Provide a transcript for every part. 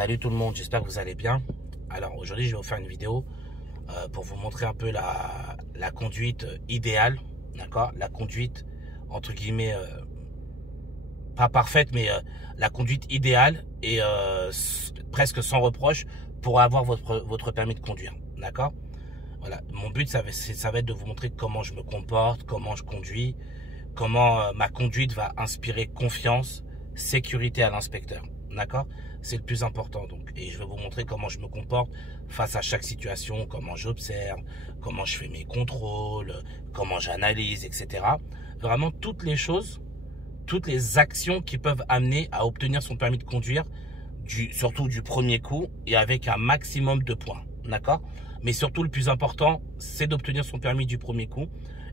Salut tout le monde, j'espère que vous allez bien. Alors aujourd'hui je vais vous faire une vidéo pour vous montrer un peu la conduite idéale, d'accord? La conduite entre guillemets pas parfaite, mais la conduite idéale et presque sans reproche pour avoir votre permis de conduire, d'accord? Voilà, mon but ça va être de vous montrer comment je me comporte, comment je conduis, comment ma conduite va inspirer confiance, sécurité à l'inspecteur, d'accord? C'est le plus important donc, et je vais vous montrer comment je me comporte face à chaque situation, comment j'observe, comment je fais mes contrôles, comment j'analyse, etc. Vraiment toutes les choses, toutes les actions qui peuvent amener à obtenir son permis de conduire, surtout du premier coup et avec un maximum de points, d'accord? Mais surtout le plus important, c'est d'obtenir son permis du premier coup.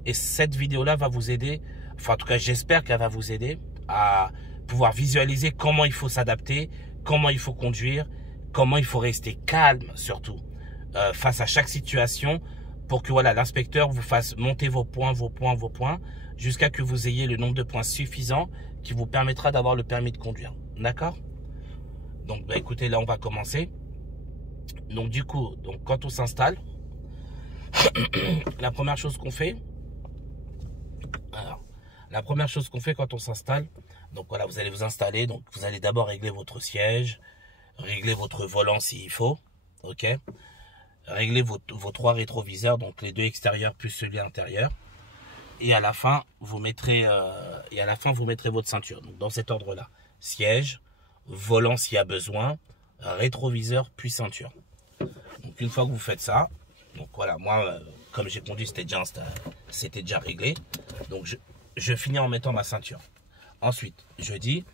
Et cette vidéo-là va vous aider, enfin en tout cas j'espère qu'elle va vous aider à pouvoir visualiser comment il faut s'adapter, comment il faut conduire, comment il faut rester calme surtout face à chaque situation pour que voilà l'inspecteur vous fasse monter vos points, jusqu'à que vous ayez le nombre de points suffisant qui vous permettra d'avoir le permis de conduire. D'accord? Donc bah, écoutez, là on va commencer. Donc du coup, quand on s'installe, la première chose qu'on fait, quand on s'installe, donc voilà, vous allez vous installer, donc vous allez d'abord régler votre siège, régler votre volant s'il faut, ok, régler vos trois rétroviseurs, donc les deux extérieurs plus celui intérieur, et à la fin vous mettrez votre ceinture. Donc dans cet ordre-là, siège, volant s'il y a besoin, rétroviseur puis ceinture. Donc une fois que vous faites ça, donc voilà, moi comme j'ai conduit c'était déjà réglé, donc je finis en mettant ma ceinture. Ensuite, je dis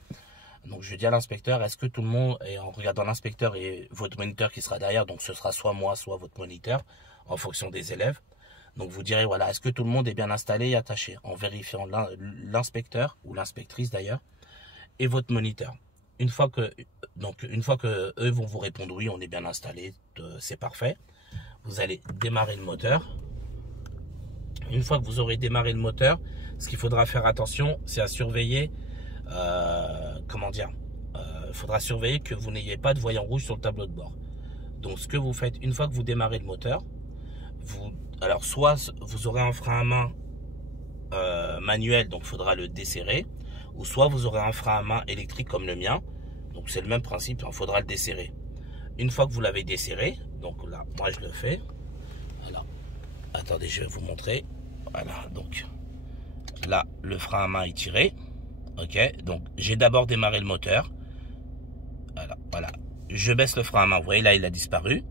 à l'inspecteur, est-ce que tout le monde, et en regardant l'inspecteur et votre moniteur qui sera derrière, donc ce sera soit moi, soit votre moniteur, en fonction des élèves. Donc vous direz, voilà, est-ce que tout le monde est bien installé et attaché, en vérifiant l'inspecteur, ou l'inspectrice d'ailleurs, et votre moniteur. Une fois que eux vont vous répondre, oui, on est bien installé, c'est parfait, vous allez démarrer le moteur. Une fois que vous aurez démarré le moteur, ce qu'il faudra faire attention, c'est à surveiller, il faudra surveiller que vous n'ayez pas de voyant rouge sur le tableau de bord. Donc ce que vous faites, une fois que vous démarrez le moteur, alors soit vous aurez un frein à main manuel, donc il faudra le desserrer, ou soit vous aurez un frein à main électrique comme le mien, donc c'est le même principe, il faudra le desserrer. Une fois que vous l'avez desserré, donc là, moi je le fais, alors, attendez, je vais vous montrer, voilà, donc là, le frein à main est tiré, ok, donc j'ai d'abord démarré le moteur, voilà, je baisse le frein à main, vous voyez là, il a disparu,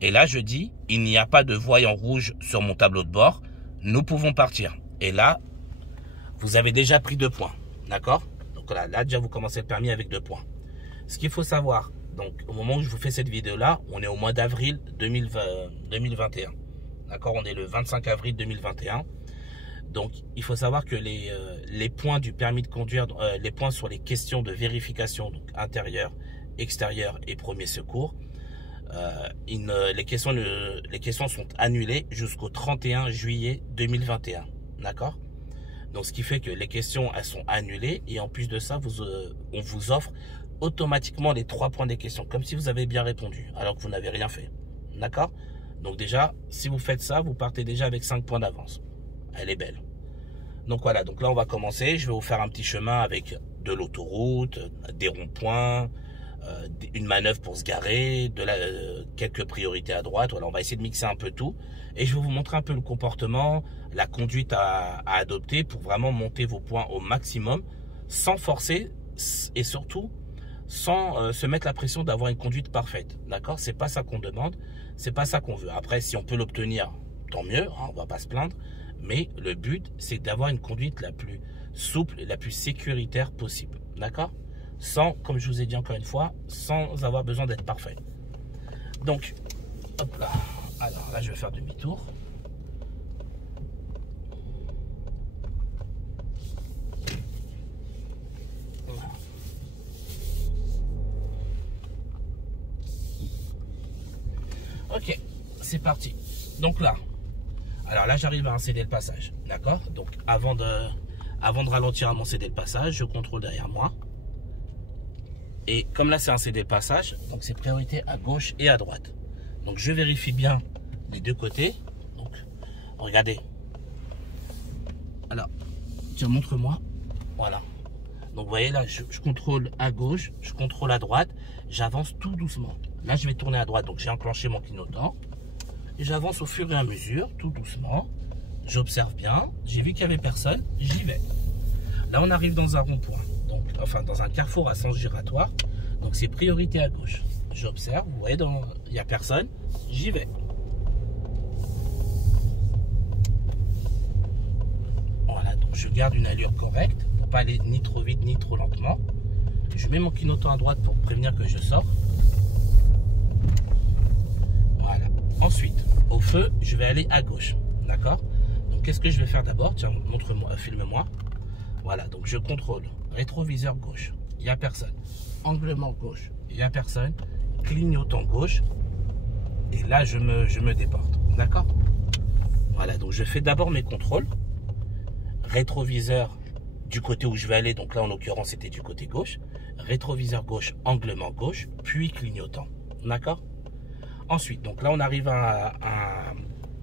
et là je dis, il n'y a pas de voyant rouge sur mon tableau de bord, nous pouvons partir, et là, vous avez déjà pris 2 points, d'accord? Donc là déjà vous commencez le permis avec 2 points. Ce qu'il faut savoir, donc au moment où je vous fais cette vidéo là, on est au mois d'avril 2021, d'accord? On est le 25 avril 2021. Donc il faut savoir que les points du permis de conduire, les points sur les questions de vérification, donc intérieur, extérieur et premier secours, les questions sont annulées jusqu'au 31 juillet 2021, d'accord? Donc ce qui fait que les questions elles sont annulées, et en plus de ça on vous offre automatiquement les 3 points des questions, comme si vous avez bien répondu alors que vous n'avez rien fait, d'accord? Donc déjà si vous faites ça, vous partez déjà avec 5 points d'avance. Elle est belle. Donc voilà, donc là on va commencer, je vais vous faire un petit chemin avec de l'autoroute, des ronds-points, une manœuvre pour se garer, quelques priorités à droite. Voilà, on va essayer de mixer un peu tout, et je vais vous montrer un peu le comportement, la conduite à adopter pour vraiment monter vos points au maximum, sans forcer et surtout sans se mettre la pression d'avoir une conduite parfaite, d'accord? C'est pas ça qu'on demande, c'est pas ça qu'on veut. Après, si on peut l'obtenir, tant mieux, hein, on va pas se plaindre, mais le but c'est d'avoir une conduite la plus souple et la plus sécuritaire possible, d'accord? Sans, comme je vous ai dit encore une fois, sans avoir besoin d'être parfait. Donc, hop là. Alors là, je vais faire demi-tour. Voilà. Ok, c'est parti. Donc là, alors là, j'arrive à un céder le passage, d'accord? Donc avant de ralentir à mon céder le passage, je contrôle derrière moi. Et comme là, c'est un CD passage, donc c'est priorité à gauche et à droite. Donc, je vérifie bien les deux côtés. Donc, regardez. Alors, tiens, montre-moi. Voilà. Donc, vous voyez là, je contrôle à gauche, je contrôle à droite. J'avance tout doucement. Là, je vais tourner à droite. Donc, j'ai enclenché mon clignotant. Et j'avance au fur et à mesure, tout doucement. J'observe bien. J'ai vu qu'il n'y avait personne. J'y vais. Là, on arrive dans un rond-point. Donc, enfin, dans un carrefour à sens giratoire. Donc, c'est priorité à gauche. J'observe. Vous voyez, il n'y a personne. J'y vais. Voilà. Donc, je garde une allure correcte pour pas aller ni trop vite ni trop lentement. Je mets mon clignotant à droite pour prévenir que je sors. Voilà. Ensuite, au feu, je vais aller à gauche. D'accord? Donc, qu'est-ce que je vais faire d'abord? Tiens, montre-moi, filme-moi. Voilà. Donc, je contrôle. Rétroviseur gauche. Il n'y a personne. Angle mort gauche. Il n'y a personne. Clignotant gauche. Et là, je me déporte. D'accord? Voilà. Donc, je fais d'abord mes contrôles. Rétroviseur du côté où je vais aller. Donc là, en l'occurrence, c'était du côté gauche. Rétroviseur gauche, angle mort gauche, puis clignotant. D'accord? Ensuite, donc là, on arrive à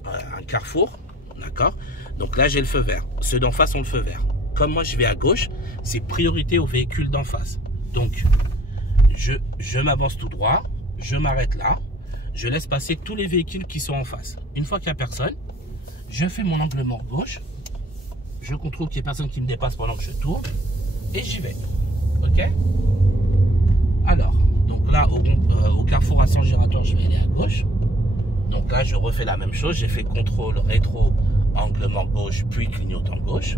un carrefour. D'accord? Donc là, j'ai le feu vert. Ceux d'en face ont le feu vert. Comme moi, je vais à gauche, c'est priorité aux véhicules d'en face. Donc, je m'avance tout droit. Je m'arrête là. Je laisse passer tous les véhicules qui sont en face. Une fois qu'il n'y a personne, je fais mon angle mort gauche. Je contrôle qu'il n'y ait personne qui me dépasse pendant que je tourne. Et j'y vais. Ok? Alors, donc là, au carrefour à sens giratoire, je vais aller à gauche. Donc là, je refais la même chose. J'ai fait contrôle rétro, angle mort gauche, puis clignotant gauche.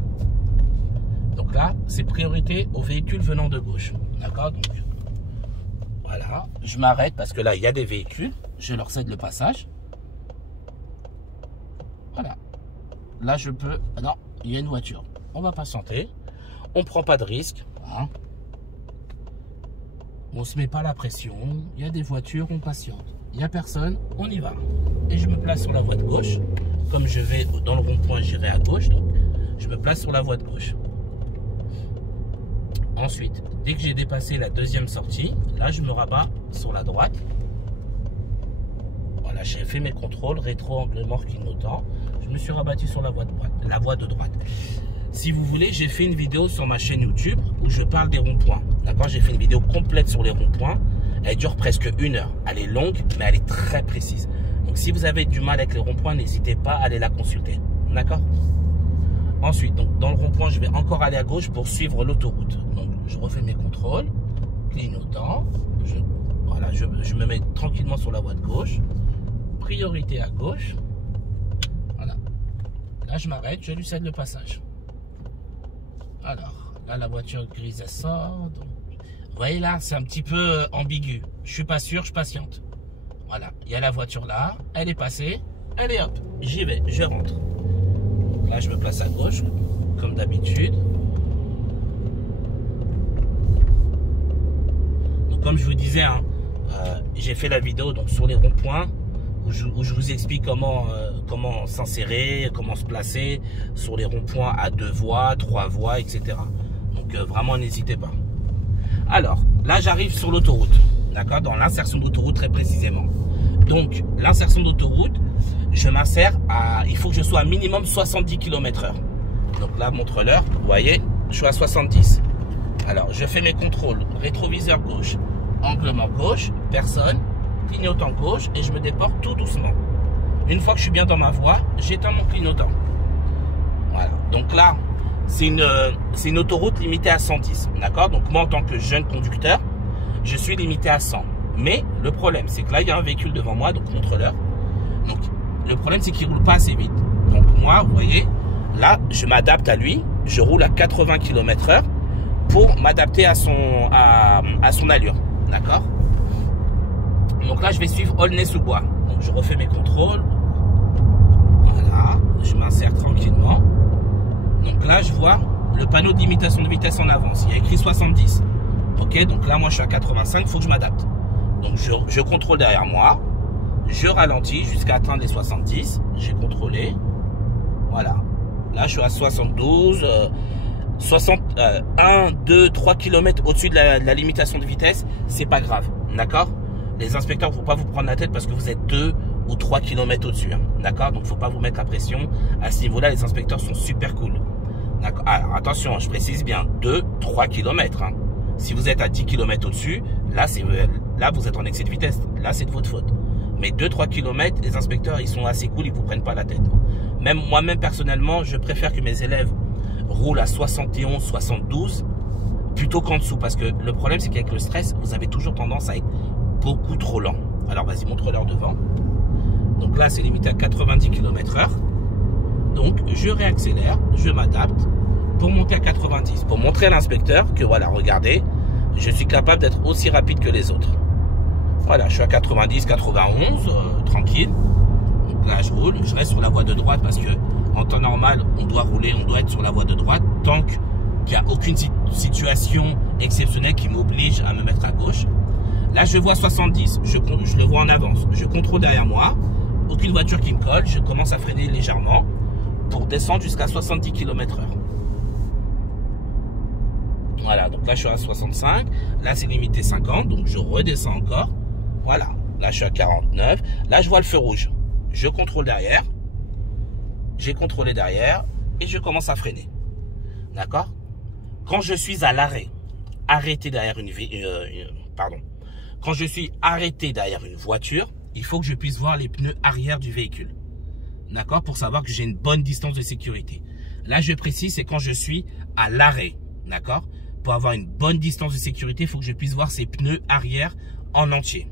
Donc là, c'est priorité aux véhicules venant de gauche. D'accord? Donc, voilà. Je m'arrête parce que là, il y a des véhicules. Je leur cède le passage. Voilà. Là, je peux... Non, il y a une voiture. On va patienter. On ne prend pas de risque. Hein. On ne se met pas la pression. Il y a des voitures, on patiente. Il n'y a personne, on y va. Et je me place sur la voie de gauche. Comme je vais dans le rond-point, j'irai à gauche. Donc, je me place sur la voie de gauche. Ensuite, dès que j'ai dépassé la deuxième sortie, là, je me rabats sur la droite. Voilà, j'ai fait mes contrôles, rétro, angle mort, clignotant. Je me suis rabattu sur la voie de droite. Si vous voulez, j'ai fait une vidéo sur ma chaîne YouTube où je parle des ronds-points. D'accord? J'ai fait une vidéo complète sur les ronds-points. Elle dure presque 1 heure. Elle est longue, mais elle est très précise. Donc, si vous avez du mal avec les ronds-points, n'hésitez pas à aller la consulter. D'accord? Ensuite, donc, dans le rond-point, je vais encore aller à gauche pour suivre l'autoroute. Donc, je refais mes contrôles, clignotant. Voilà, je me mets tranquillement sur la voie de gauche. Priorité à gauche. Voilà. Là, je m'arrête, je lui cède le passage. Alors, là, la voiture grise, elle sort. Donc, vous voyez là, c'est un petit peu ambigu. Je suis pas sûr, je patiente. Voilà, il y a la voiture là, elle est passée. Allez hop, j'y vais, je rentre. Là, je me place à gauche, comme d'habitude. Donc, comme je vous disais, hein, j'ai fait la vidéo donc, sur les ronds-points où je vous explique comment s'insérer, comment se placer sur les ronds-points à 2 voies, 3 voies, etc. Donc, vraiment, n'hésitez pas. Alors, là, j'arrive sur l'autoroute. D'accord? Dans l'insertion d'autoroute, très précisément. Donc, l'insertion d'autoroute, je m'insère à... Il faut que je sois à minimum 70 km/h. Donc là, montre-leur. Vous voyez, je suis à 70. Alors, je fais mes contrôles. Rétroviseur gauche, angle mort gauche, personne, clignotant gauche, et je me déporte tout doucement. Une fois que je suis bien dans ma voie, j'éteins mon clignotant. Voilà. Donc là, c'est une autoroute limitée à 110. D'accord? Donc moi, en tant que jeune conducteur, je suis limité à 100. Mais le problème, c'est que là, il y a un véhicule devant moi, donc montre-leur. Donc, le problème, c'est qu'il ne roule pas assez vite. Donc moi, vous voyez, là, je m'adapte à lui. Je roule à 80 km/h pour m'adapter à son allure. D'accord? Donc là, je vais suivre Aulnay-sous-Bois. Donc, je refais mes contrôles. Voilà. Je m'insère tranquillement. Donc là, je vois le panneau de limitation de vitesse en avance. Il y a écrit 70. Ok, donc là, moi, je suis à 85. Il faut que je m'adapte. Donc, je contrôle derrière moi. Je ralentis jusqu'à atteindre les 70. J'ai contrôlé. Voilà. Là, je suis à 72. 1, 2, 3 km au-dessus de la limitation de vitesse, c'est pas grave, d'accord? Les inspecteurs ne vont pas vous prendre la tête parce que vous êtes 2 ou 3 km au-dessus, hein, d'accord? Donc, faut pas vous mettre la pression. À ce niveau-là, les inspecteurs sont super cool. D'accord. Alors, attention, je précise bien, 2, 3 km. Hein. Si vous êtes à 10 km au-dessus, là, vous êtes en excès de vitesse. Là, c'est de votre faute. Mais 2-3 km, les inspecteurs, ils sont assez cool, ils vous prennent pas la tête. Même moi-même, personnellement, je préfère que mes élèves roulent à 71, 72 plutôt qu'en dessous. Parce que le problème, c'est qu'avec le stress, vous avez toujours tendance à être beaucoup trop lent. Alors, vas-y, montre-leur devant. Donc là, c'est limité à 90 km/h. Donc, je réaccélère, je m'adapte pour monter à 90. Pour montrer à l'inspecteur que, voilà, regardez, je suis capable d'être aussi rapide que les autres. Voilà, je suis à 90, 91, tranquille. Donc là, je roule, je reste sur la voie de droite parce que en temps normal, on doit rouler, on doit être sur la voie de droite tant qu'il n'y a aucune situation exceptionnelle qui m'oblige à me mettre à gauche. Là, je vois 70, je le vois en avance. Je contrôle derrière moi, aucune voiture qui me colle, je commence à freiner légèrement pour descendre jusqu'à 70 km/h. Voilà, donc là, je suis à 65. Là, c'est limité 50, donc je redescends encore. Voilà, là, je suis à 49. Là, je vois le feu rouge. Je contrôle derrière. J'ai contrôlé derrière et je commence à freiner. D'accord? Quand je suis à l'arrêt, arrêté derrière quand je suis arrêté derrière une voiture, il faut que je puisse voir les pneus arrière du véhicule. D'accord? Pour savoir que j'ai une bonne distance de sécurité. Là, je précise, c'est quand je suis à l'arrêt. D'accord? Pour avoir une bonne distance de sécurité, il faut que je puisse voir ces pneus arrière en entier.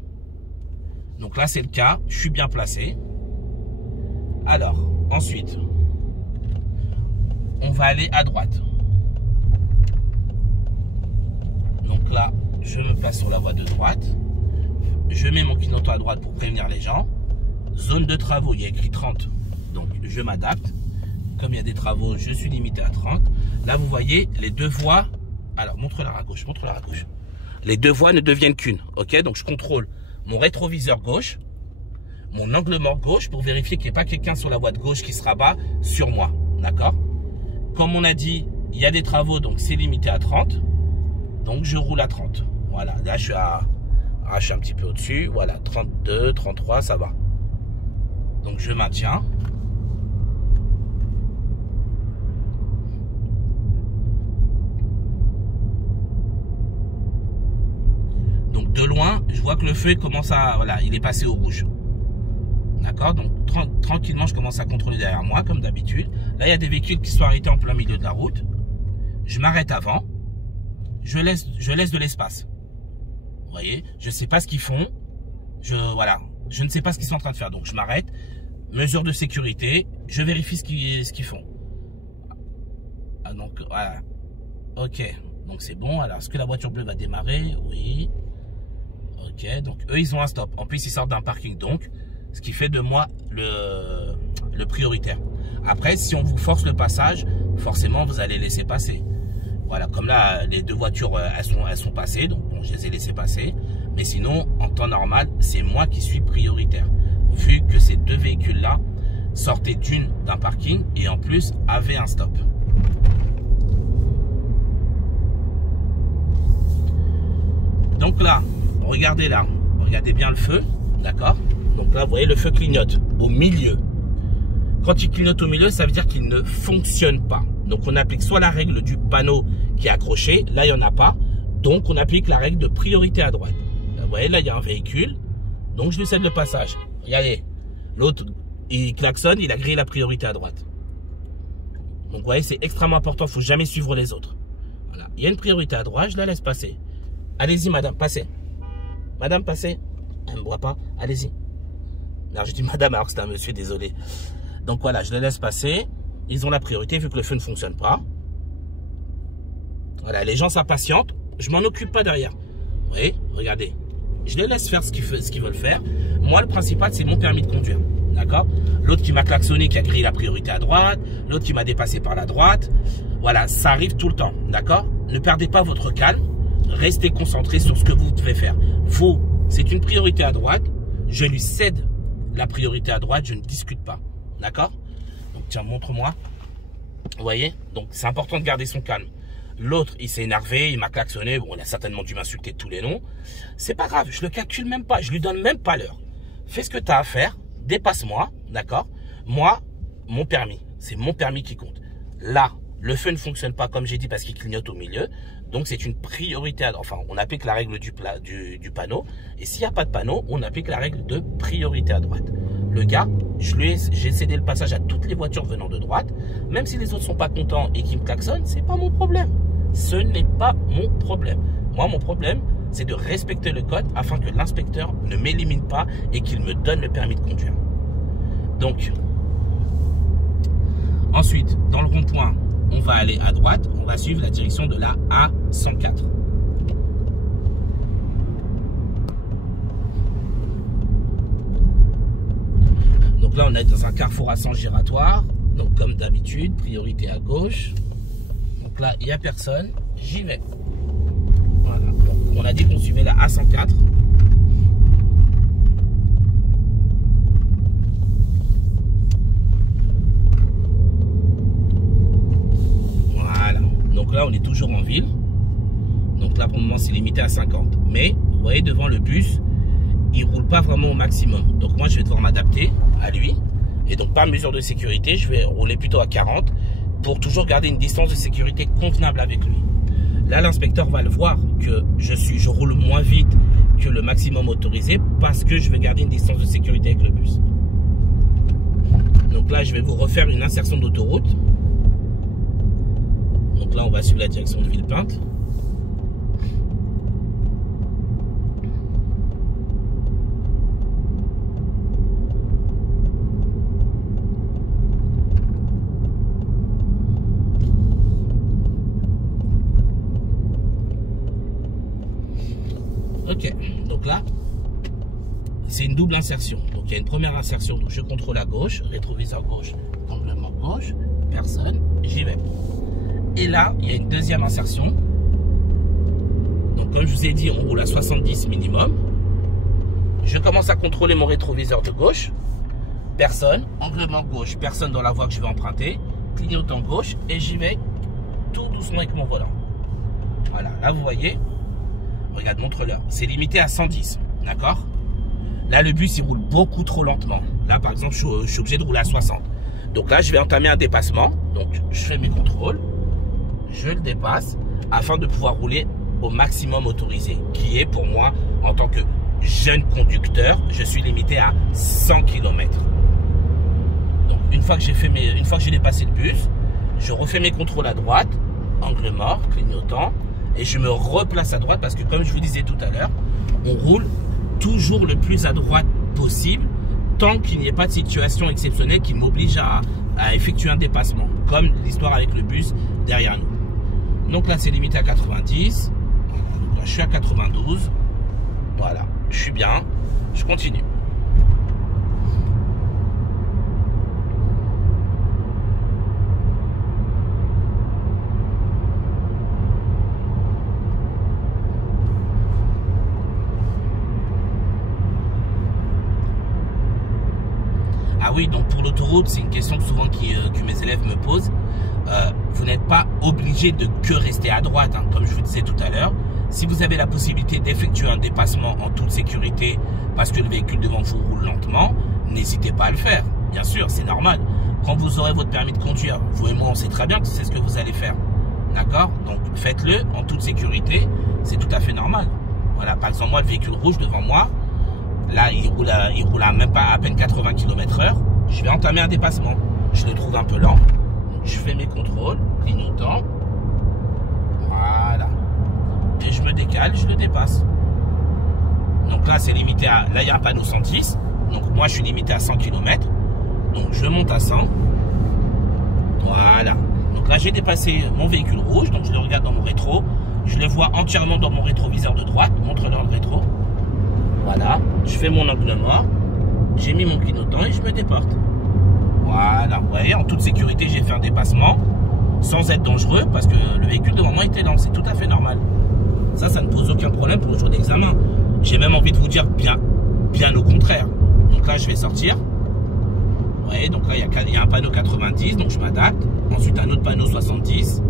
Donc là, c'est le cas. Je suis bien placé. Alors, ensuite, on va aller à droite. Donc là, je me place sur la voie de droite. Je mets mon clignotant à droite pour prévenir les gens. Zone de travaux, il y a écrit 30. Donc, je m'adapte. Comme il y a des travaux, je suis limité à 30. Là, vous voyez, les deux voies... Alors, montre-la à gauche, montre-la à gauche. Les deux voies ne deviennent qu'une, ok? Donc, je contrôle mon rétroviseur gauche, mon angle mort gauche pour vérifier qu'il n'y ait pas quelqu'un sur la voie de gauche qui se rabat sur moi, d'accord? Comme on a dit, il y a des travaux, donc c'est limité à 30. Donc, je roule à 30. Voilà, là, je suis un petit peu au-dessus. Voilà, 32, 33, ça va. Donc, je maintiens. Donc, de loin, je vois que le feu commence à... Voilà, il est passé au rouge. D'accord? Donc, tranquillement, je commence à contrôler derrière moi, comme d'habitude. Là, il y a des véhicules qui sont arrêtés en plein milieu de la route. Je m'arrête avant. Je laisse de l'espace. Vous voyez? Je ne sais pas ce qu'ils font. Voilà. Je ne sais pas ce qu'ils sont en train de faire. Donc, je m'arrête. Mesure de sécurité. Je vérifie ce qu'ils font. Ah, donc, voilà. Ok. Donc, c'est bon. Alors, est-ce que la voiture bleue va démarrer? Oui. Ok. Donc, eux, ils ont un stop. En plus, ils sortent d'un parking. Donc, ce qui fait de moi le prioritaire. Après, si on vous force le passage, forcément, vous allez laisser passer. Voilà, comme là, les deux voitures, elles sont passées, donc bon, je les ai laissées passer. Mais sinon, en temps normal, c'est moi qui suis prioritaire. Vu que ces deux véhicules-là sortaient d'un parking et en plus avaient un stop. Donc là, regardez bien le feu, d'accord? Donc là, vous voyez, le feu clignote au milieu. Quand il clignote au milieu, ça veut dire qu'il ne fonctionne pas. Donc, on applique soit la règle du panneau qui est accroché. Là, il n'y en a pas. Donc, on applique la règle de priorité à droite. Vous voyez, là, il y a un véhicule. Donc, je lui cède le passage. Regardez. L'autre, il klaxonne, il a grillé la priorité à droite. Donc, vous voyez, c'est extrêmement important. Il ne faut jamais suivre les autres. Voilà. Il y a une priorité à droite, je la laisse passer. Allez-y, madame, passez. Madame, passez. Elle ne me voit pas. Allez-y. Alors, je dis madame alors que c'est un monsieur, désolé. Donc, voilà, je les laisse passer. Ils ont la priorité vu que le feu ne fonctionne pas. Voilà, les gens s'impatientent. Je m'en occupe pas derrière. Vous voyez, regardez. Je les laisse faire ce qu'ils veulent faire. Moi, le principal, c'est mon permis de conduire. D'accord? L'autre qui m'a klaxonné, qui a grillé la priorité à droite. L'autre qui m'a dépassé par la droite. Voilà, ça arrive tout le temps. D'accord? Ne perdez pas votre calme. Restez concentré sur ce que vous devez faire. Vous, c'est une priorité à droite. Je lui cède la priorité à droite. Je ne discute pas. D'accord? Donc, tiens, montre-moi. Vous voyez? Donc, c'est important de garder son calme. L'autre, il s'est énervé, il m'a klaxonné. Bon, il a certainement dû m'insulter de tous les noms. C'est pas grave, je le calcule même pas. Je lui donne même pas l'heure. Fais ce que tu as à faire. Dépasse-moi, d'accord? Moi, mon permis, c'est mon permis qui compte. Là, le feu ne fonctionne pas comme j'ai dit parce qu'il clignote au milieu. Donc, c'est une priorité. Enfin, on applique la règle du panneau. Et s'il n'y a pas de panneau, on applique la règle de priorité à droite. Le gars, j'ai cédé le passage à toutes les voitures venant de droite. Même si les autres sont pas contents et qu'ils me klaxonnent, c'est pas mon problème. Ce n'est pas mon problème. Moi, mon problème, c'est de respecter le code afin que l'inspecteur ne m'élimine pas et qu'il me donne le permis de conduire. Donc, ensuite, dans le rond-point, on va aller à droite. On va suivre la direction de la A104. Donc là, on est dans un carrefour à sens giratoire. Donc, comme d'habitude, priorité à gauche. Donc là, il n'y a personne. J'y vais. Voilà. Donc, on a dit qu'on suivait la A104. Voilà. Donc là, on est toujours en ville. Donc là, pour le moment, c'est limité à 50. Mais, vous voyez, devant le bus, il ne roule pas vraiment au maximum. Donc moi, je vais devoir m'adapter à lui. Et donc, par mesure de sécurité, je vais rouler plutôt à 40 pour toujours garder une distance de sécurité convenable avec lui. Là, l'inspecteur va le voir que je roule moins vite que le maximum autorisé parce que je vais garder une distance de sécurité avec le bus. Donc là, je vais vous refaire une insertion d'autoroute. Donc là, on va suivre la direction de Villepinte. Ok, donc là, c'est une double insertion. Donc il y a une première insertion, donc je contrôle à gauche, rétroviseur gauche, angle mort gauche, personne, j'y vais. Et là, il y a une deuxième insertion. Donc comme je vous ai dit, on roule à 70 minimum. Je commence à contrôler mon rétroviseur de gauche, personne, angle mort gauche, personne dans la voie que je vais emprunter, clignotant gauche, et j'y vais tout doucement avec mon volant. Voilà, là vous voyez. Regarde, montre-leur. C'est limité à 110. D'accord? Là, le bus, il roule beaucoup trop lentement. Là, par exemple, je suis obligé de rouler à 60. Donc là, je vais entamer un dépassement. Donc, je fais mes contrôles. Je le dépasse afin de pouvoir rouler au maximum autorisé. Qui est pour moi, en tant que jeune conducteur, je suis limité à 100 km. Donc, une fois que j'ai dépassé le bus, je refais mes contrôles à droite. Angle mort, clignotant. Et je me replace à droite parce que comme je vous disais tout à l'heure, on roule toujours le plus à droite possible tant qu'il n'y ait pas de situation exceptionnelle qui m'oblige à effectuer un dépassement, comme l'histoire avec le bus derrière nous. Donc là, c'est limité à 90. Donc là, je suis à 92. Voilà, je suis bien. Je continue. Ah oui, donc pour l'autoroute, c'est une question souvent que mes élèves me posent. Vous n'êtes pas obligé de que rester à droite, hein, comme je vous disais tout à l'heure. Si vous avez la possibilité d'effectuer un dépassement en toute sécurité parce que le véhicule devant vous roule lentement, n'hésitez pas à le faire. Bien sûr, c'est normal. Quand vous aurez votre permis de conduire, vous et moi, on sait très bien que c'est ce que vous allez faire. D'accord? Donc, faites-le en toute sécurité. C'est tout à fait normal. Voilà, par exemple, moi, le véhicule rouge devant moi, là, il roule à même pas à peine 80 km/h. Je vais entamer un dépassement. Je le trouve un peu lent. Je fais mes contrôles, clignotant. Voilà. Et je me décale, je le dépasse. Donc là, c'est limité à... Là, il y a un panneau 110. Donc moi, je suis limité à 100 km. Donc je monte à 100. Voilà. Donc là, j'ai dépassé mon véhicule rouge. Donc je le regarde dans mon rétro. Je le vois entièrement dans mon rétroviseur de droite. Montre-leur le rétro. Voilà, je fais mon angle mort, j'ai mis mon clignotant et je me déporte. Voilà, vous voyez, en toute sécurité, j'ai fait un dépassement sans être dangereux parce que le véhicule devant moi était lent, c'est tout à fait normal. Ça ne pose aucun problème pour le jour d'examen. J'ai même envie de vous dire bien au contraire. Donc là, je vais sortir. Vous voyez, donc là, il y a un panneau 90, donc je m'adapte. Ensuite, un autre panneau 70.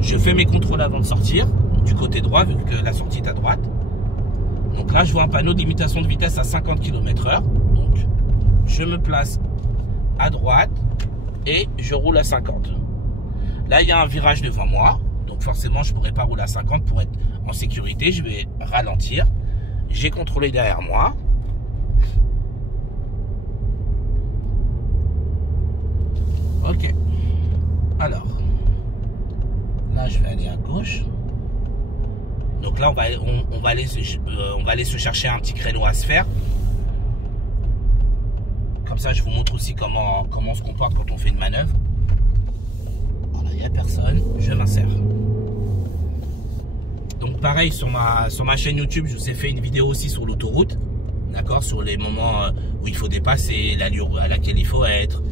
Je fais mes contrôles avant de sortir, du côté droit, vu que la sortie est à droite. Donc là, je vois un panneau de limitation de vitesse à 50 km/h. Donc, je me place à droite et je roule à 50. Là, il y a un virage devant moi. Donc forcément, je ne pourrais pas rouler à 50 pour être en sécurité. Je vais ralentir. J'ai contrôlé derrière moi. Ok. Alors, là, je vais aller à gauche. Donc là, on va aller se chercher un petit créneau à se faire. Comme ça, je vous montre aussi comment on se comporte quand on fait une manœuvre. Voilà, il n'y a personne. Je m'insère. Donc pareil, sur ma chaîne YouTube, je vous ai fait une vidéo aussi sur l'autoroute. D'accord, sur les moments où il faut dépasser, l'allure à laquelle il faut être.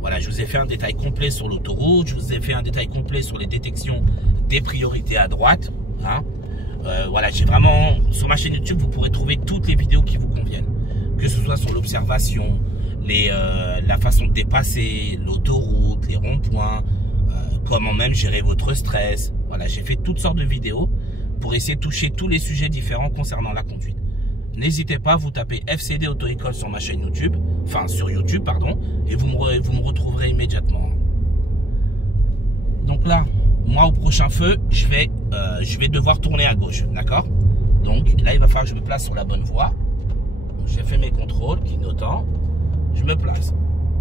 Voilà, je vous ai fait un détail complet sur l'autoroute. Je vous ai fait un détail complet sur les détections des priorités à droite. Hein. Voilà, j'ai vraiment, sur ma chaîne YouTube, vous pourrez trouver toutes les vidéos qui vous conviennent. Que ce soit sur l'observation, la façon de dépasser, l'autoroute, les ronds-points, comment même gérer votre stress. Voilà, j'ai fait toutes sortes de vidéos pour essayer de toucher tous les sujets différents concernant la conduite. N'hésitez pas, vous tapez FCD Auto-École sur ma chaîne YouTube, enfin sur YouTube, pardon, et vous me retrouverez immédiatement. Donc là, moi au prochain feu, je vais devoir tourner à gauche, d'accord? Donc là, il va falloir que je me place sur la bonne voie. J'ai fait mes contrôles, clignotant, je me place.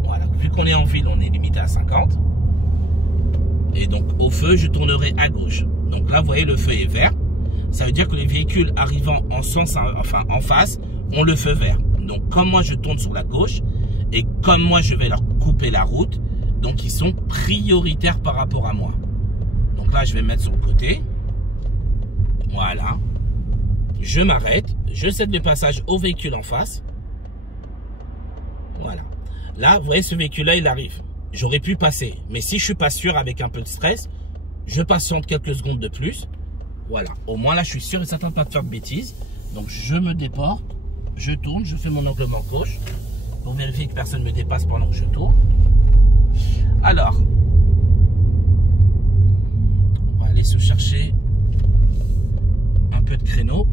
Voilà, vu qu'on est en ville, on est limité à 50. Et donc au feu, je tournerai à gauche. Donc là, vous voyez, le feu est vert. Ça veut dire que les véhicules arrivant en sens, enfin en face, ont le feu vert. Donc comme moi, je tourne sur la gauche, et comme moi, je vais leur couper la route, donc ils sont prioritaires par rapport à moi. Donc là, je vais me mettre sur le côté. Voilà. Je m'arrête. Je cède le passage au véhicule en face. Voilà. Là, vous voyez, ce véhicule-là, il arrive. J'aurais pu passer. Mais si je suis pas sûr, avec un peu de stress, je patiente quelques secondes de plus. Voilà. Au moins, là, je suis sûr et certain de pas de faire de bêtises. Donc, je me déporte. Je tourne. Je fais mon anglement gauche pour vérifier que personne ne me dépasse pendant que je tourne. Alors, on va aller se chercher un peu de créneau.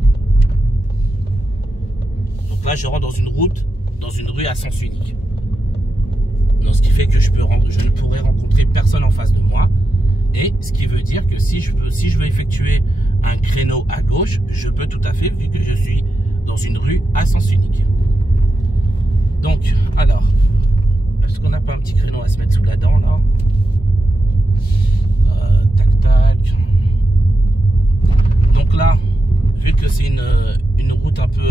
Donc là, je rentre dans une route, dans une rue à sens unique. Donc, ce qui fait que je ne pourrai rencontrer personne en face de moi. Et ce qui veut dire que si je veux effectuer un créneau à gauche, je peux tout à fait, vu que je suis dans une rue à sens unique. Donc, alors, est-ce qu'on n'a pas un petit créneau à se mettre sous la dent, là? Tac, tac. Donc là, vu que c'est une route un peu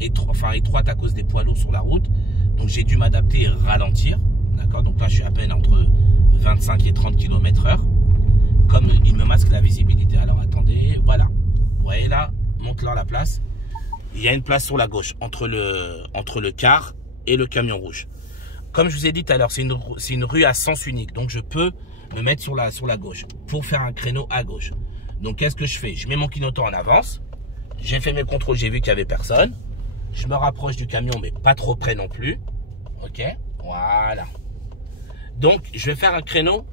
étroite à cause des poids lourds sur la route, donc j'ai dû m'adapter et ralentir. D'accord? Donc là, je suis à peine entre 25 et 30 km/h. Comme il me masque la visibilité. Alors attendez, voilà. Vous voyez là, monte là la place. Il y a une place sur la gauche, entre le car et le camion rouge. Comme je vous ai dit tout à l'heure, c'est une rue à sens unique. Donc je peux me mettre sur la gauche pour faire un créneau à gauche. Donc qu'est-ce que je fais? Je mets mon clignotant en avance. J'ai fait mes contrôles, j'ai vu qu'il n'y avait personne. Je me rapproche du camion, mais pas trop près non plus. Ok, voilà. Donc je vais faire un créneau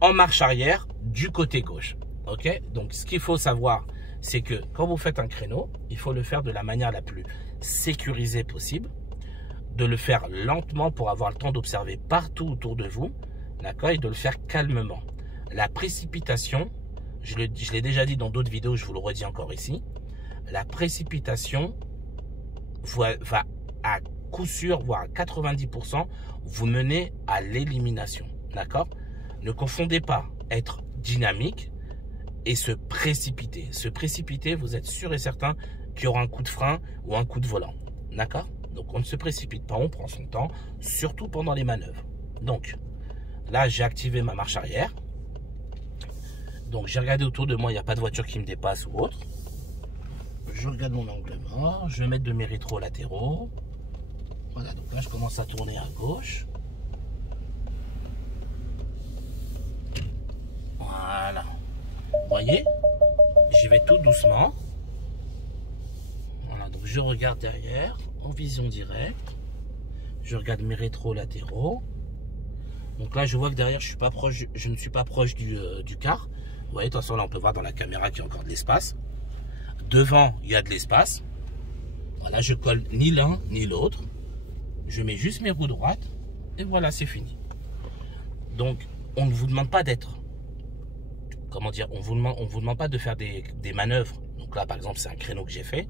en marche arrière du côté gauche. Ok, donc ce qu'il faut savoir, c'est que quand vous faites un créneau, il faut le faire de la manière la plus sécurisée possible, de le faire lentement pour avoir le temps d'observer partout autour de vous, d'accord, et de le faire calmement. La précipitation, je l'ai déjà dit dans d'autres vidéos, je vous le redis encore ici, la précipitation va à coup sûr, voire à 90%, vous mener à l'élimination, d'accord? Ne confondez pas être dynamique et se précipiter. Se précipiter, vous êtes sûr et certain qu'il y aura un coup de frein ou un coup de volant. D'accord? Donc on ne se précipite pas, on prend son temps, surtout pendant les manœuvres. Donc là, j'ai activé ma marche arrière. Donc j'ai regardé autour de moi, il n'y a pas de voiture qui me dépasse ou autre. Je regarde mon angle mort, je vais mettre de mes rétro-latéraux. Voilà, donc là je commence à tourner à gauche. Voilà. Vous voyez, j'y vais tout doucement. Voilà, donc je regarde derrière, en vision directe. Je regarde mes rétro-latéraux. Donc là, je vois que derrière, je ne suis pas proche du car. Vous voyez, de toute façon, là, on peut voir dans la caméra qu'il y a encore de l'espace. Devant, il y a de l'espace. Voilà, je colle ni l'un ni l'autre. Je mets juste mes roues droites. Et voilà, c'est fini. Donc, on ne vous demande pas d'être... Comment dire, on vous demande pas de faire des manœuvres. Donc là, par exemple, c'est un créneau que j'ai fait.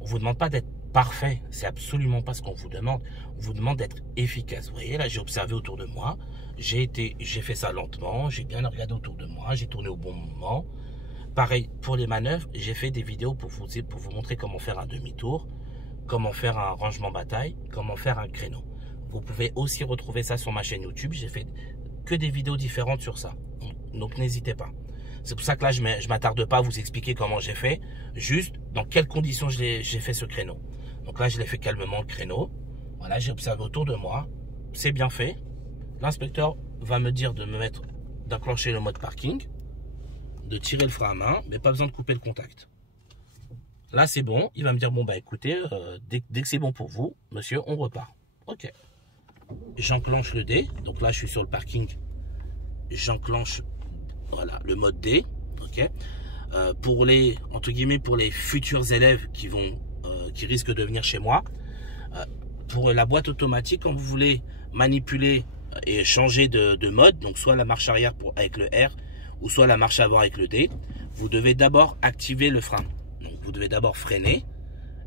On vous demande pas d'être parfait. C'est absolument pas ce qu'on vous demande. On vous demande d'être efficace. Vous voyez, là, j'ai observé autour de moi. J'ai fait ça lentement. J'ai bien regardé autour de moi. J'ai tourné au bon moment. Pareil, pour les manœuvres, j'ai fait des vidéos pour vous montrer comment faire un demi-tour, comment faire un rangement bataille, comment faire un créneau. Vous pouvez aussi retrouver ça sur ma chaîne YouTube. J'ai fait que des vidéos différentes sur ça. Donc n'hésitez pas. C'est pour ça que là, je ne m'attarde pas à vous expliquer comment j'ai fait, juste dans quelles conditions j'ai fait ce créneau. Donc là, je l'ai fait calmement, le créneau. Voilà, j'ai observé autour de moi. C'est bien fait. L'inspecteur va me dire d'enclencher le mode parking, de tirer le frein à main, mais pas besoin de couper le contact. Là, c'est bon. Il va me dire, bon, bah écoutez, dès que c'est bon pour vous, monsieur, on repart. Ok. J'enclenche le D. Donc là, je suis sur le parking. J'enclenche... Voilà, le mode D, ok. Pour les, entre guillemets, pour les futurs élèves qui risquent de venir chez moi, pour la boîte automatique, quand vous voulez manipuler et changer de mode, donc soit la marche arrière avec le R, ou soit la marche avant avec le D, vous devez d'abord activer le frein. Donc vous devez d'abord freiner,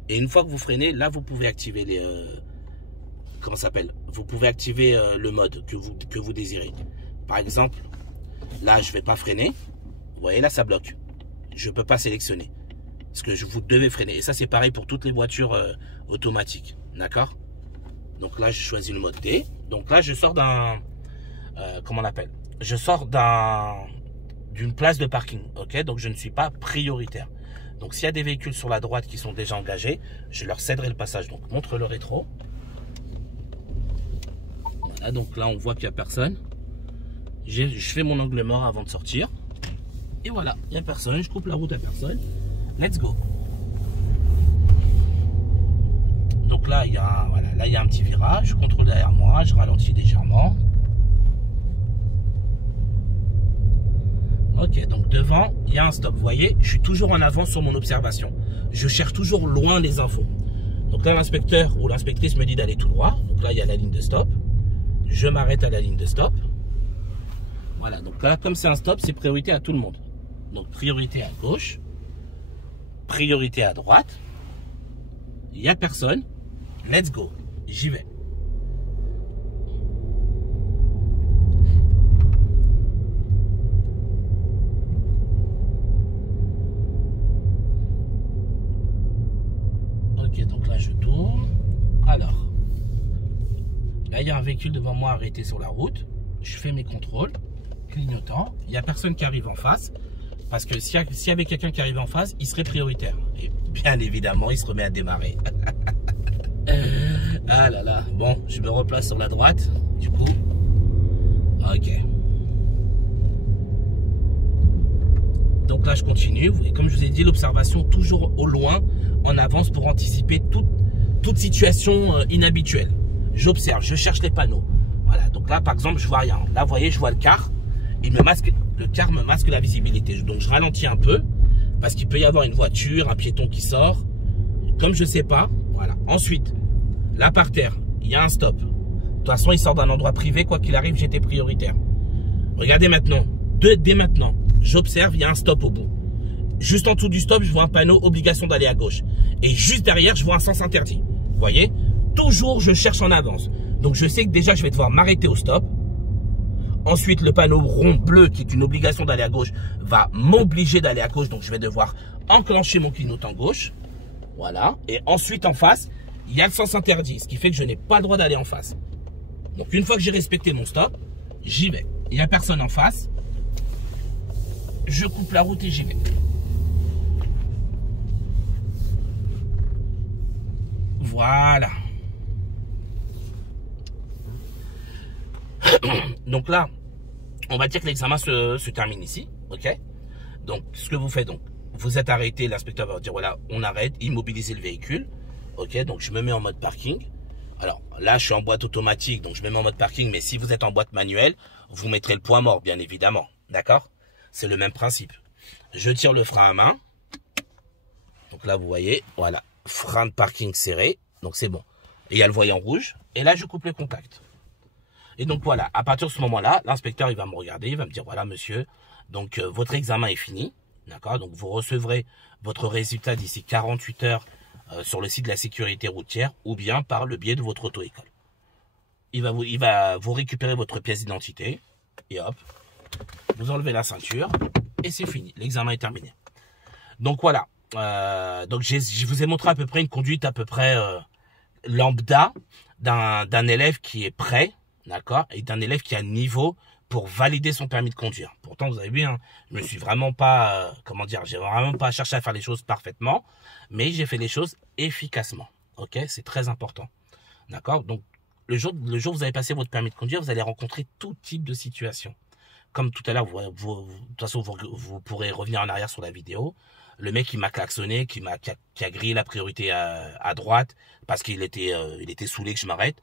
et une fois que vous freinez, là vous pouvez activer les... comment ça s'appelle? Vous pouvez activer le mode que vous désirez. Par exemple, là, je ne vais pas freiner. Vous voyez, là, ça bloque. Je ne peux pas sélectionner. Parce que vous devez freiner. Et ça, c'est pareil pour toutes les voitures automatiques. D'accord? Donc là, je choisis le mode D. Donc là, je sors d'un... comment on appelle? Je sors d'une place de parking. Ok? Donc, je ne suis pas prioritaire. Donc, s'il y a des véhicules sur la droite qui sont déjà engagés, je leur céderai le passage. Donc, montre le rétro. Voilà, donc là, on voit qu'il n'y a personne. Je fais mon angle mort avant de sortir. Et voilà, il n'y a personne. Je coupe la route à personne. Let's go. Donc là, il y a, voilà, là, il y a un petit virage. Je contrôle derrière moi. Je ralentis légèrement. Ok, donc devant, il y a un stop. Vous voyez, je suis toujours en avance sur mon observation. Je cherche toujours loin les infos. Donc là, l'inspecteur ou l'inspectrice me dit d'aller tout droit. Donc là, il y a la ligne de stop. Je m'arrête à la ligne de stop. Voilà, donc là, comme c'est un stop, c'est priorité à tout le monde. Donc, priorité à gauche, priorité à droite. Il n'y a personne. Let's go. J'y vais. Ok, donc là, je tourne. Alors, là, il y a un véhicule devant moi arrêté sur la route. Je fais mes contrôles. Clignotant, il n'y a personne qui arrive en face, parce que s'il y avait quelqu'un qui arrivait en face, il serait prioritaire. Et bien évidemment, il se remet à démarrer. Ah là là, bon, je me replace sur la droite, du coup. Ok. Donc là, je continue. Et comme je vous ai dit, l'observation toujours au loin, en avance, pour anticiper toute situation inhabituelle. J'observe, je cherche les panneaux. Voilà, donc là, par exemple, je vois rien. Là, vous voyez, je vois le car. Le car me masque la visibilité. Donc je ralentis un peu parce qu'il peut y avoir une voiture, un piéton qui sort. Comme je ne sais pas, voilà. Ensuite, là par terre, il y a un stop. De toute façon, il sort d'un endroit privé. Quoi qu'il arrive, j'étais prioritaire. Regardez maintenant. Dès maintenant, j'observe, il y a un stop au bout. Juste en dessous du stop, je vois un panneau obligation d'aller à gauche. Et juste derrière, je vois un sens interdit. Vous voyez? Toujours, je cherche en avance. Donc je sais que déjà, je vais devoir m'arrêter au stop. Ensuite, le panneau rond bleu, qui est une obligation d'aller à gauche, va m'obliger d'aller à gauche. Donc, je vais devoir enclencher mon clignotant gauche. Voilà. Et ensuite, en face, il y a le sens interdit. Ce qui fait que je n'ai pas le droit d'aller en face. Donc, une fois que j'ai respecté mon stop, j'y vais. Il n'y a personne en face. Je coupe la route et j'y vais. Voilà. Donc là, on va dire que l'examen se termine ici, ok? Donc, ce que vous faites, donc, vous êtes arrêté, l'inspecteur va vous dire, voilà, on arrête, immobiliser le véhicule, ok? Donc, je me mets en mode parking. Alors, là, je suis en boîte automatique, donc je me mets en mode parking, mais si vous êtes en boîte manuelle, vous mettrez le point mort, bien évidemment, d'accord? C'est le même principe. Je tire le frein à main. Donc là, vous voyez, voilà, frein de parking serré. Donc c'est bon. Et il y a le voyant rouge. Et là, je coupe le contact. Et donc voilà, à partir de ce moment-là, l'inspecteur, il va me regarder, il va me dire, voilà, monsieur, donc votre examen est fini. D'accord? Donc vous recevrez votre résultat d'ici 48 heures sur le site de la sécurité routière ou bien par le biais de votre auto-école. Il va vous récupérer votre pièce d'identité et hop, vous enlevez la ceinture et c'est fini. L'examen est terminé. Donc voilà. Donc je vous ai montré à peu près une conduite à peu près lambda d'un élève qui est prêt, d'accord, et d'un élève qui a le niveau pour valider son permis de conduire. Pourtant, vous avez vu, hein, je me suis vraiment pas, comment dire, j'ai vraiment pas cherché à faire les choses parfaitement, mais j'ai fait les choses efficacement. Ok, c'est très important, d'accord. Donc le jour où vous avez passé votre permis de conduire, vous allez rencontrer tout type de situation. Comme tout à l'heure, de toute façon, vous pourrez revenir en arrière sur la vidéo. Le mec qui m'a klaxonné, qui a grillé la priorité à droite parce qu'il était saoulé que je m'arrête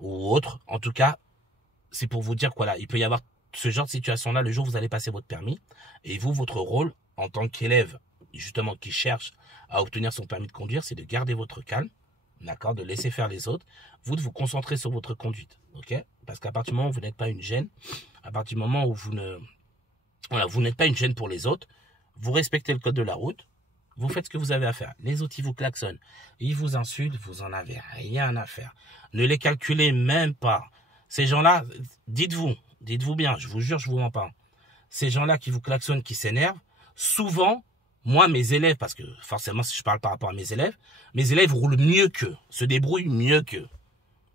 ou autre. En tout cas, c'est pour vous dire que voilà, il peut y avoir ce genre de situation-là le jour où vous allez passer votre permis. Et vous, votre rôle en tant qu'élève, justement, qui cherche à obtenir son permis de conduire, c'est de garder votre calme, d'accord, de laisser faire les autres, vous de vous concentrer sur votre conduite, ok? Parce qu'à partir du moment où vous n'êtes pas une gêne, à partir du moment où vous n'êtes pas une gêne pour les autres, vous respectez le code de la route, vous faites ce que vous avez à faire. Les autres, ils vous klaxonnent, ils vous insultent, vous en avez rien à faire. Ne les calculez même pas. Ces gens-là, dites-vous bien, je vous jure, je vous mens pas. Ces gens-là qui vous klaxonnent, qui s'énervent, souvent, moi, mes élèves, parce que forcément, si je parle par rapport à mes élèves roulent mieux qu'eux, se débrouillent mieux qu'eux.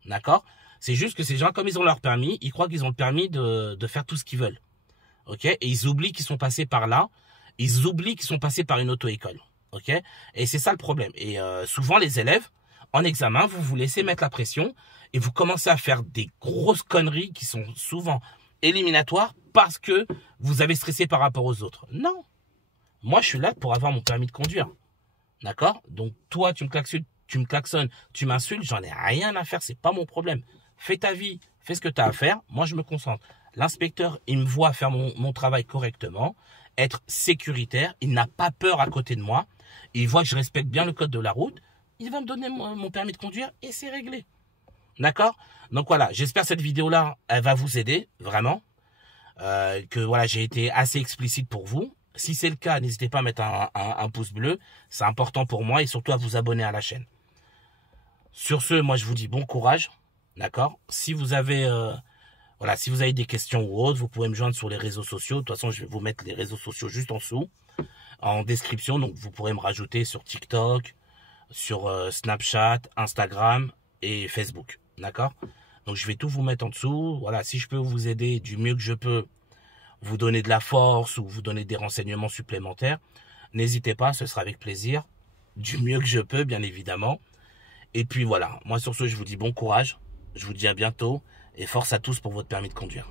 D'accord? C'est juste que ces gens, comme ils ont leur permis, ils croient qu'ils ont le permis de faire tout ce qu'ils veulent. Ok? Et ils oublient qu'ils sont passés par là. Ils oublient qu'ils sont passés par une auto-école. Ok? Et c'est ça le problème. Et souvent, les élèves, en examen, vous vous laissez mettre la pression et vous commencez à faire des grosses conneries qui sont souvent éliminatoires parce que vous avez stressé par rapport aux autres. Non. Moi, je suis là pour avoir mon permis de conduire. D'accord? Donc, toi, tu me klaxonnes, tu m'insultes, j'en ai rien à faire, c'est pas mon problème. Fais ta vie, fais ce que tu as à faire, moi, je me concentre. L'inspecteur, il me voit faire mon travail correctement, être sécuritaire, il n'a pas peur à côté de moi, il voit que je respecte bien le code de la route, il va me donner mon permis de conduire et c'est réglé. D'accord? Donc voilà, j'espère que cette vidéo-là, elle va vous aider, vraiment. Que voilà, j'ai été assez explicite pour vous. Si c'est le cas, n'hésitez pas à mettre un pouce bleu. C'est important pour moi et surtout à vous abonner à la chaîne. Sur ce, moi, je vous dis bon courage. D'accord? Si vous avez si vous avez des questions ou autres, vous pouvez me joindre sur les réseaux sociaux. De toute façon, je vais vous mettre les réseaux sociaux juste en dessous, en description. Donc, vous pourrez me rajouter sur TikTok, sur Snapchat, Instagram et Facebook. D'accord? Donc, je vais tout vous mettre en dessous. Voilà, si je peux vous aider du mieux que je peux, vous donner de la force ou vous donner des renseignements supplémentaires, n'hésitez pas, ce sera avec plaisir. Du mieux que je peux, bien évidemment. Et puis voilà, moi sur ce, je vous dis bon courage. Je vous dis à bientôt et force à tous pour votre permis de conduire.